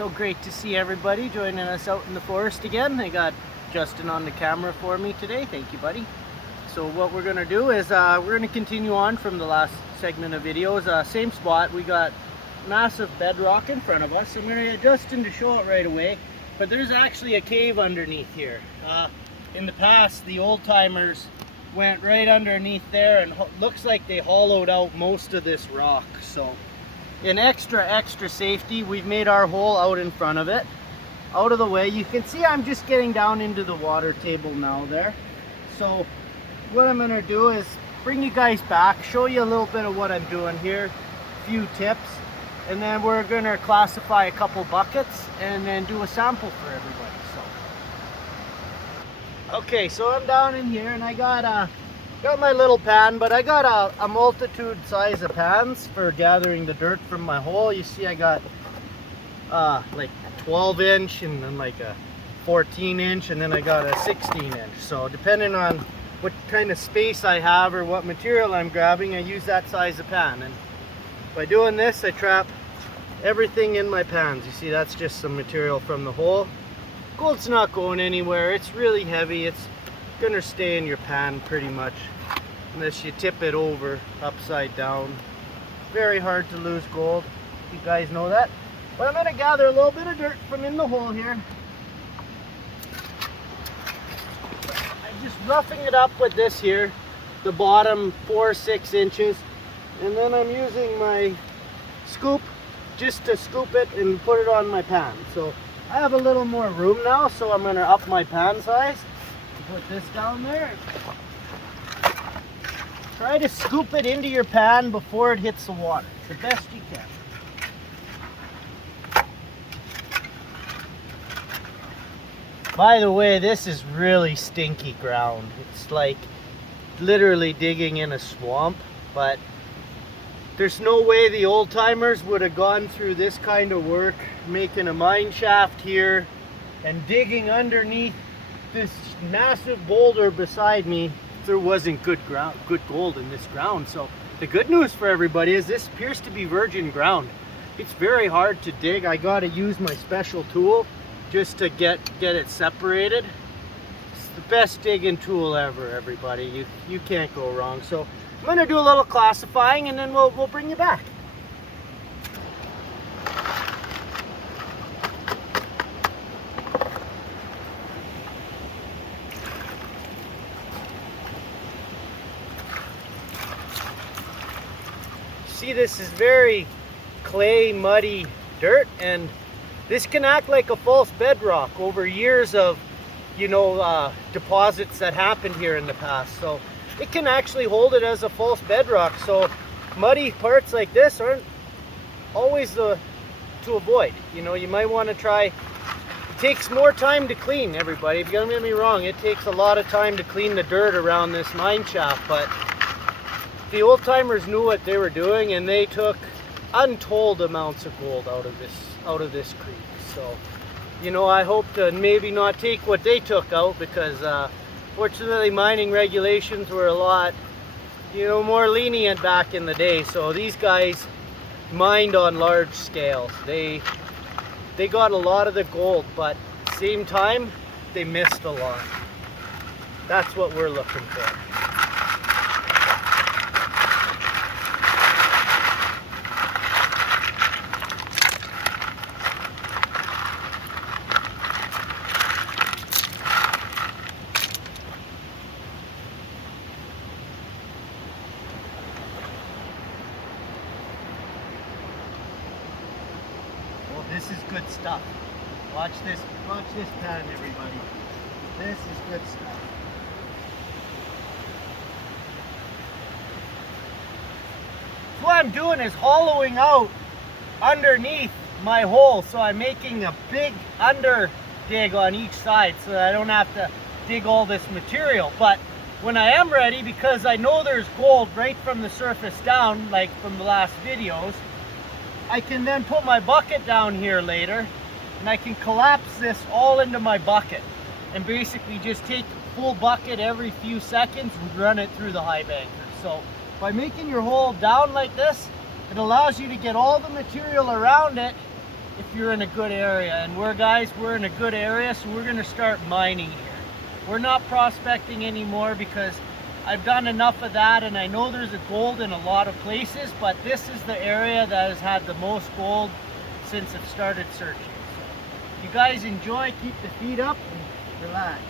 So great to see everybody joining us out in the forest again. I got Justin on the camera for me today. Thank you, buddy. So what we're gonna do is we're gonna continue on from the last segment of videos. Same spot. We got massive bedrock in front of us. I'm gonna get Justin to show it right away. But there's actually a cave underneath here. In the past, the old timers went right underneath there, and looks like they hollowed out most of this rock. So in extra safety, we've made our hole out in front of it, out of the way. You can see I'm just getting down into the water table now there. So what I'm gonna do is bring you guys back, show you a little bit of what I'm doing here, a few tips, and then we're gonna classify a couple buckets and then do a sample for everybody. Okay, so I'm down in here and I got my little pan, but I got a multitude size of pans for gathering the dirt from my hole. You see I got like a 12 inch and then like a 14 inch and then I got a 16 inch. So depending on what kind of space I have or what material I'm grabbing, I use that size of pan. And by doing this, I trap everything in my pans. You see, that's just some material from the hole. Gold's not going anywhere. It's really heavy. It's gonna stay in your pan pretty much unless you tip it over upside down. Very hard to lose gold. You guys know that. But I'm gonna gather a little bit of dirt from in the hole here. I'm just roughing it up with this here, the bottom 4-6 inches, and then I'm using my scoop just to scoop it and put it on my pan. So I have a little more room now, so I'm going to up my pan size. Put this down there. Try to scoop it into your pan before it hits the water, the best you can. By the way, this is really stinky ground. It's like literally digging in a swamp, but there's no way the old timers would have gone through this kind of work, making a mine shaft here and digging underneath this massive boulder beside me if there wasn't good gold in this ground. So the good news for everybody is this appears to be virgin ground. It's very hard to dig. I got to use my special tool just to get it separated. It's the best digging tool ever, everybody. You can't go wrong. So I'm going to do a little classifying and then we'll bring you back. See, this is very clay, muddy dirt, and this can act like a false bedrock over years of, you know, deposits that happened here in the past. So it can actually hold it as a false bedrock. So muddy parts like this aren't always to avoid. You know, you might want to try. It takes more time to clean, everybody. If you don't get me wrong, it takes a lot of time to clean the dirt around this mine shaft, but the old timers knew what they were doing and they took untold amounts of gold out of this creek. So, you know, I hope to maybe not take what they took out, because fortunately, mining regulations were a lot, you know, more lenient back in the day. So these guys mined on large scales. They got a lot of the gold, but at the same time, they missed a lot. That's what we're looking for. This is good stuff. Watch this pan, everybody. This is good stuff. So what I'm doing is hollowing out underneath my hole. So I'm making a big under dig on each side so that I don't have to dig all this material. But when I am ready, because I know there's gold right from the surface down, like from the last videos, I can then put my bucket down here later and I can collapse this all into my bucket and basically just take a full bucket every few seconds and run it through the Highbanker. So by making your hole down like this, it allows you to get all the material around it if you're in a good area. And we're in a good area, so we're gonna start mining here. We're not prospecting anymore because I've done enough of that, and I know there's a gold in a lot of places, but this is the area that has had the most gold since I've started searching. So you guys enjoy, keep the feet up, and relax.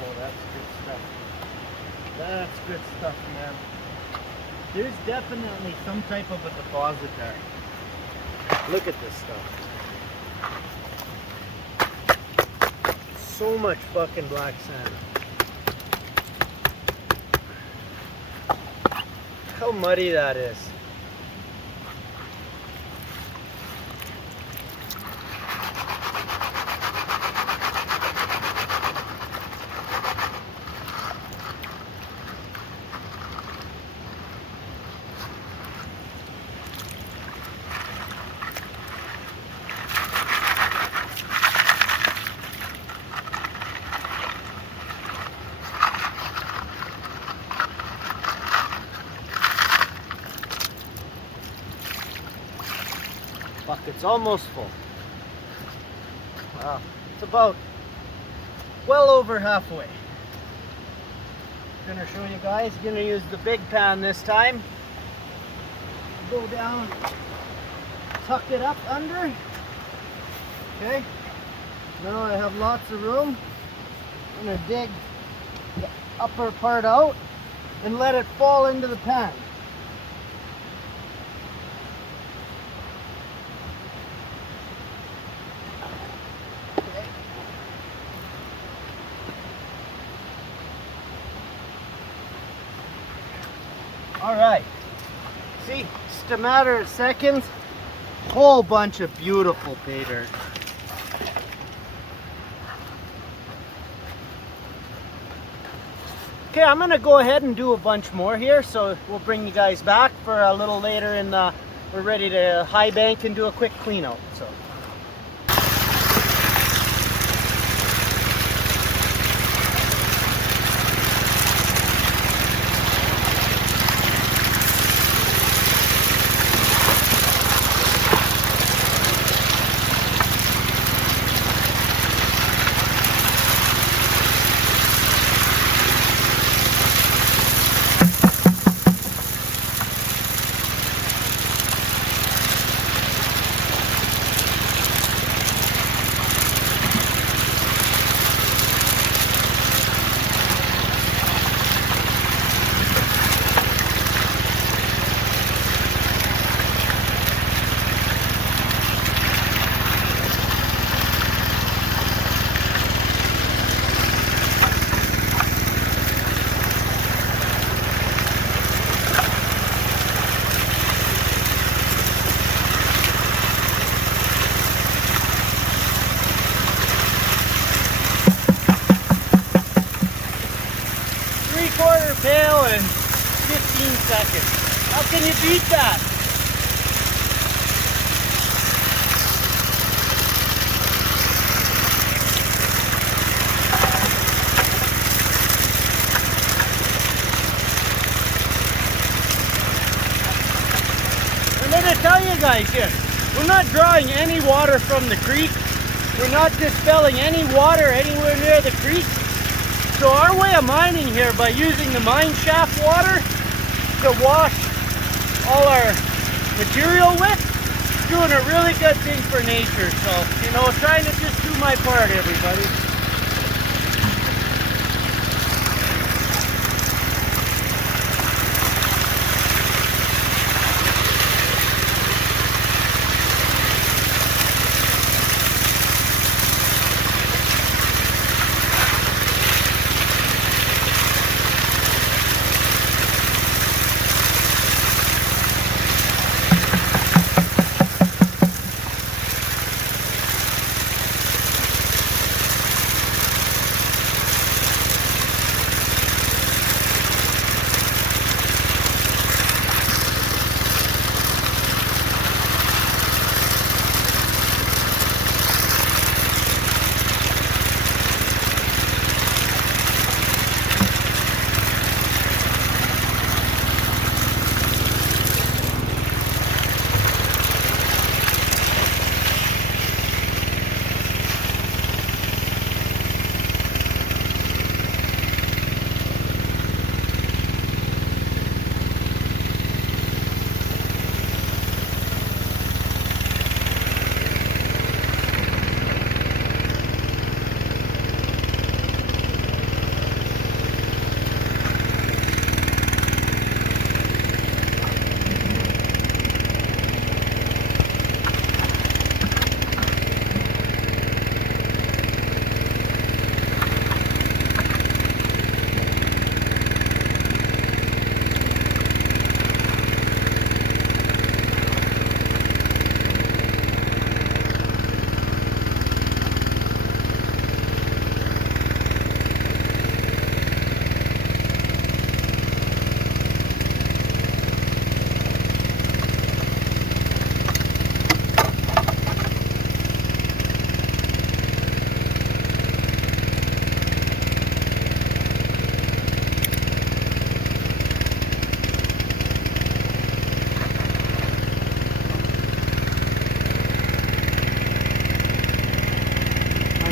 Oh, that's good stuff. That's good stuff, man. There's definitely some type of a deposit there. Look at this stuff. So much fucking black sand. How muddy that is. Fuck, it's almost full. Wow, it's about well over halfway. Gonna show you guys, gonna use the big pan this time. Go down, tuck it up under. Okay, now I have lots of room. I'm gonna dig the upper part out and let it fall into the pan. All right, see, just a matter of seconds, whole bunch of beautiful pay dirt. Okay, I'm gonna go ahead and do a bunch more here, so we'll bring you guys back for a little later in the, we're ready to high bank and do a quick clean out. So. 3/4 pail in 15 seconds. How can you beat that? I'm going to tell you guys here, we're not drawing any water from the creek. We're not dispelling any water anywhere near the creek. So our way of mining here, by using the mine shaft water to wash all our material with, doing a really good thing for nature. So, you know, trying to just do my part, everybody.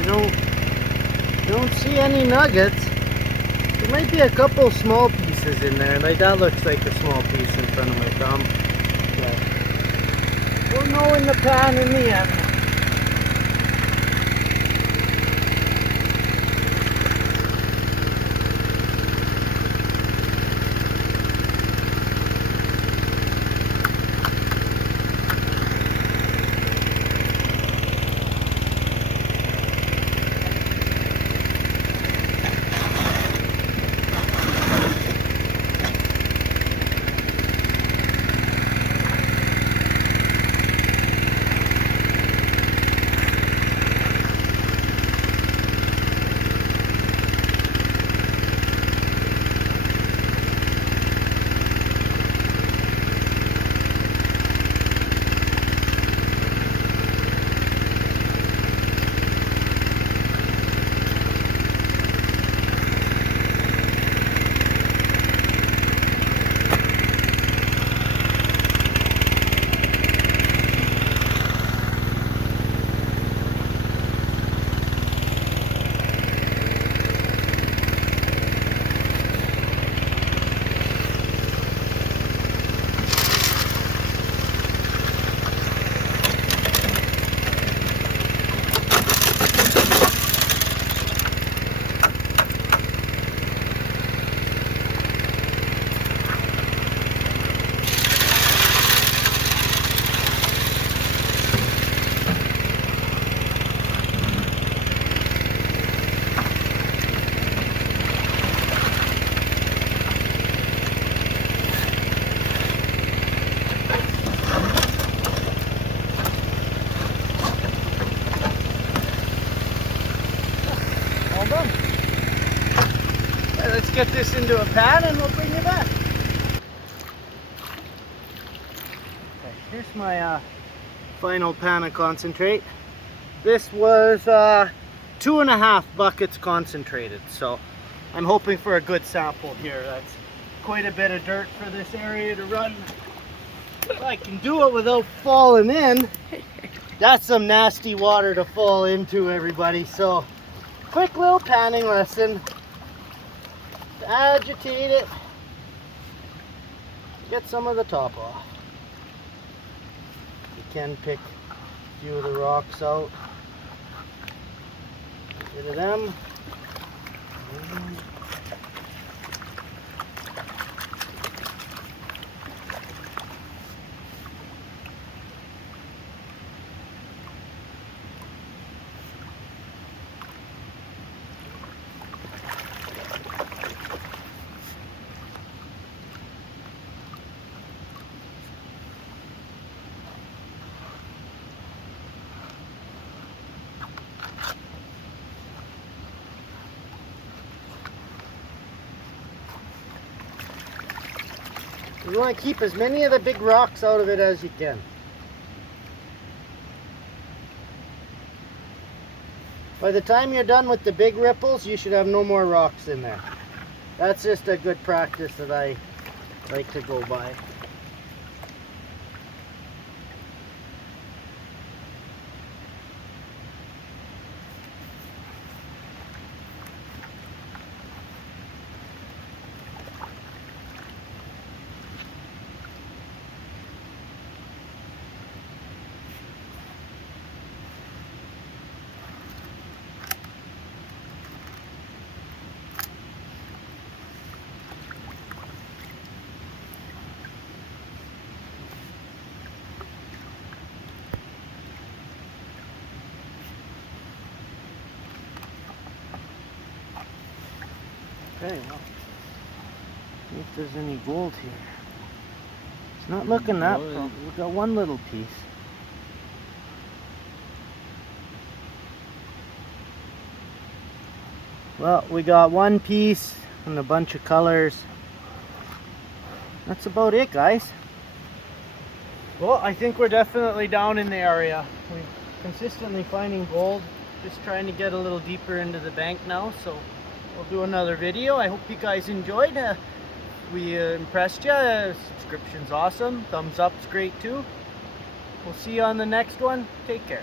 Don't see any nuggets. There might be a couple small pieces in there. Like that looks like a small piece in front of my thumb. But we'll know in the pan in the end. Let's get this into a pan and we'll bring you back. Okay, here's my final pan of concentrate. This was 2.5 buckets concentrated, so I'm hoping for a good sample here. That's quite a bit of dirt for this area to run. If I can do it without falling in, that's some nasty water to fall into, everybody. So quick little panning lesson. Agitate it, get some of the top off. You can pick a few of the rocks out, get rid of them. You want to keep as many of the big rocks out of it as you can. By the time you're done with the big ripples, you should have no more rocks in there. That's just a good practice that I like to go by. Okay, well, see if there's any gold here. It's not looking that problem. We've got one little piece. Well, we got one piece and a bunch of colors. That's about it, guys. Well, I think we're definitely down in the area. We're consistently finding gold. Just trying to get a little deeper into the bank now, so we'll do another video. I hope you guys enjoyed. We impressed you. Subscription's awesome. Thumbs up's great too. We'll see you on the next one. Take care.